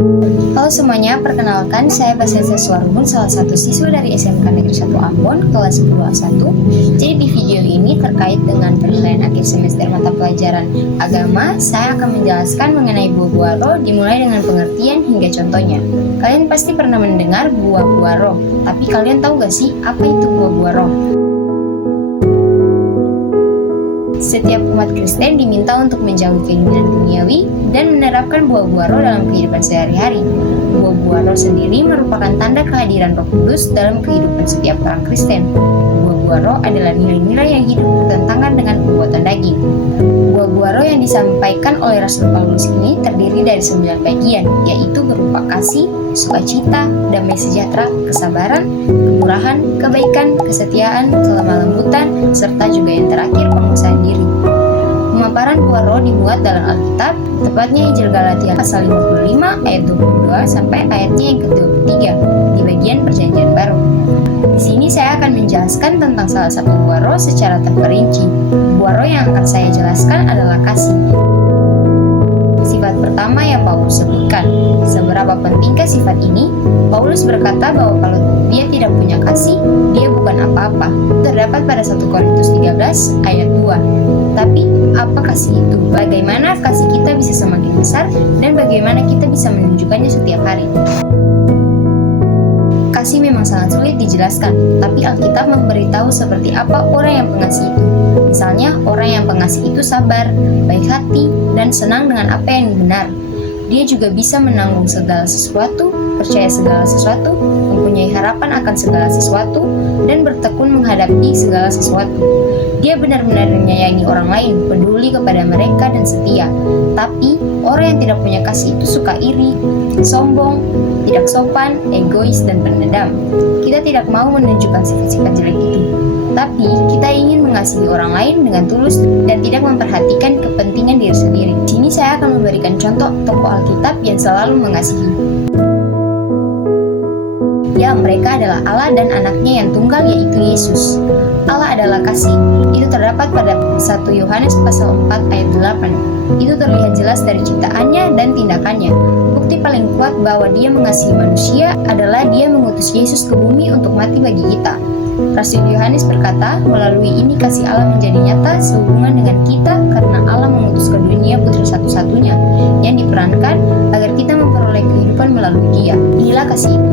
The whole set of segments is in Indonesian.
Halo semuanya, perkenalkan saya Basensa Suarubun, salah satu siswa dari SMK Negeri 1 Ambon, kelas 10A1. Jadi di video ini terkait dengan penilaian akhir semester mata pelajaran agama, saya akan menjelaskan mengenai buah-buah roh dimulai dengan pengertian hingga contohnya. Kalian pasti pernah mendengar buah-buah roh, tapi kalian tahu gak sih apa itu buah-buah roh? Setiap umat Kristen diminta untuk menjauhi keinginan duniawi dan menerapkan buah-buah roh dalam kehidupan sehari-hari. Buah-buah roh sendiri merupakan tanda kehadiran Roh Kudus dalam kehidupan setiap orang Kristen. Buah-buah roh adalah nilai-nilai yang hidup bertentangan dengan perbuatan daging. Buah-buah roh yang disampaikan oleh Rasul Paulus ini terdiri dari 9 bagian, yaitu berupa kasih, sukacita, damai sejahtera, kesabaran, kemurahan, kebaikan, kesetiaan, kelemah lembutan, serta juga yang terakhir penguasaan diri. Pemaparan buah roh dimuat dalam Alkitab, tepatnya Injil Galatia pasal 55 ayat 22 sampai ayatnya yang ke-23 di bagian Perjanjian Baru. Di sini saya akan menjelaskan tentang salah satu buah roh secara terperinci. Buah roh yang akan saya jelaskan adalah kasih. Sifat pertama yang Paulus sebutkan. Seberapa pentingkah sifat ini? Paulus berkata bahwa kalau dia tidak punya kasih, dia bukan apa-apa. Terdapat pada 1 Korintus 13 ayat 2. Tapi apa kasih itu? Bagaimana kasih kita bisa semakin besar dan bagaimana kita bisa menunjukkannya setiap hari? Kasih memang sangat sulit dijelaskan, tapi Alkitab memberitahu seperti apa orang yang pengasih itu. Misalnya, orang yang pengasih itu sabar, baik hati, dan senang dengan apa yang benar. Dia juga bisa menanggung segala sesuatu, percaya segala sesuatu, mempunyai harapan akan segala sesuatu, dan bertekun menghadapi segala sesuatu. Dia benar-benar menyayangi orang lain, peduli kepada mereka, dan setia. Tapi, orang yang tidak punya kasih itu suka iri, sombong, tidak sopan, egois, dan pendendam. Kita tidak mau menunjukkan sifat-sifat jelek itu. Tapi, kita ingin mengasihi orang lain dengan tulus dan tidak memperhatikan kepentingan diri sendiri. Di sini saya akan memberikan contoh tokoh Alkitab yang selalu mengasihi. Ya, mereka adalah Allah dan anaknya yang tunggal, yaitu Yesus. Allah adalah kasih. Itu terdapat pada 1 Yohanes pasal 4 ayat 8. Itu terlihat jelas dari ciptaannya dan tindakannya. Bukti paling kuat bahwa dia mengasihi manusia adalah dia mengutus Yesus ke bumi untuk mati bagi kita. Rasul Yohanes berkata, melalui ini kasih Allah menjadi nyata sehubungan dengan kita karena Allah mengutus ke dunia Putra satu-satunya yang diperankan agar kita memperoleh kehidupan melalui Dia. Inilah kasih itu.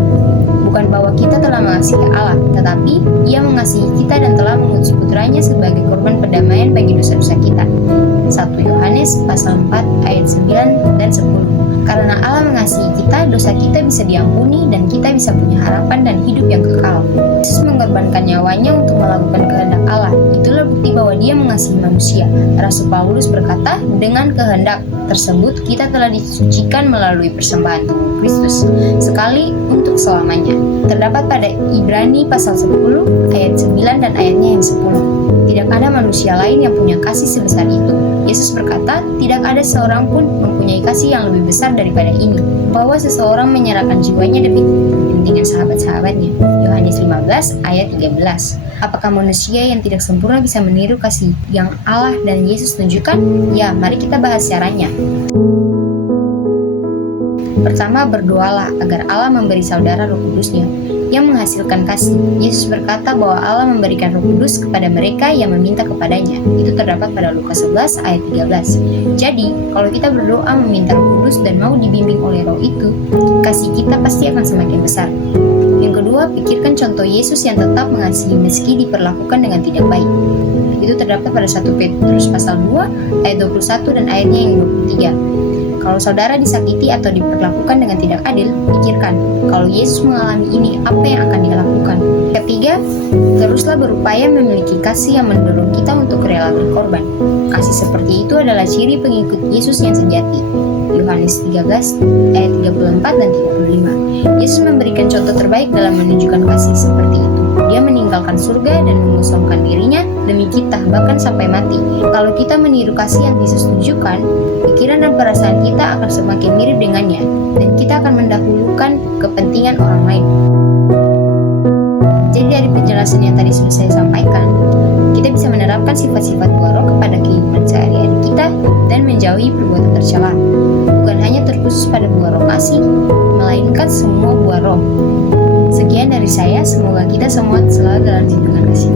Bukan bahwa kita telah mengasihi Allah, tetapi Ia mengasihi kita dan telah mengutus putranya sebagai korban pendamaian bagi dosa-dosa kita. 1 Yohanes pasal 4 ayat 9 dan 10. Karena Allah mengasihi kita, dosa kita bisa diampuni dan kita bisa punya harapan dan hidup yang kekal. Yesus mengorbankan nyawanya untuk melakukan kehendak Allah. Itulah bukti bahwa Dia mengasihi manusia. Rasul Paulus berkata, dengan kehendak tersebut kita telah disucikan melalui persembahan tubuh Kristus sekali untuk selamanya. Terdapat pada Ibrani pasal 10 ayat 9 dan ayatnya yang 10. Tidak ada manusia lain yang punya kasih sebesar itu. Yesus berkata, tidak ada seorang pun mempunyai kasih yang lebih besar daripada ini, bahwa seseorang menyerahkan jiwanya demi kepentingan sahabat-sahabatnya. Yohanes 15 ayat 13. Apakah manusia yang tidak sempurna bisa meniru kasih yang Allah dan Yesus tunjukkan? Ya, mari kita bahas caranya. Pertama, berdoalah agar Allah memberi saudara Roh Kudus-Nya yang menghasilkan kasih. Yesus berkata bahwa Allah memberikan Roh Kudus kepada mereka yang meminta kepadanya. Itu terdapat pada Lukas 11 ayat 13. Jadi, kalau kita berdoa meminta Roh Kudus dan mau dibimbing oleh Roh itu, kasih kita pasti akan semakin besar. Yang kedua, pikirkan contoh Yesus yang tetap mengasihi meski diperlakukan dengan tidak baik. Itu terdapat pada 1 Petrus pasal 2 ayat 21 dan ayatnya yang 23. Kalau saudara disakiti atau diperlakukan dengan tidak adil, pikirkan, kalau Yesus mengalami ini, apa yang akan dia lakukan? Ketiga, teruslah berupaya memiliki kasih yang mendorong kita untuk rela berkorban. Kasih seperti itu adalah ciri pengikut Yesus yang sejati. Yohanes 13 ayat 34 dan 35. Yesus memberikan contoh terbaik dalam menunjukkan kasih seperti itu. Dia meninggalkan surga dan mengosongkan dirinya demi kita, bahkan sampai mati. Kalau kita meniru kasih yang Yesus tunjukkan, pikiran dan perasaan kita akan semakin mirip dengannya, dan kita akan mendahulukan kepentingan orang lain. Jadi dari penjelasan yang tadi sudah saya sampaikan, kita bisa menerapkan sifat-sifat buah roh kepada kehidupan sehari-hari kita dan menjauhi perbuatan tercela. Bukan hanya terkhusus pada buah roh kasih, melainkan semua buah roh. Sekian dari saya, semoga kita semua selalu dalam lindungan kasih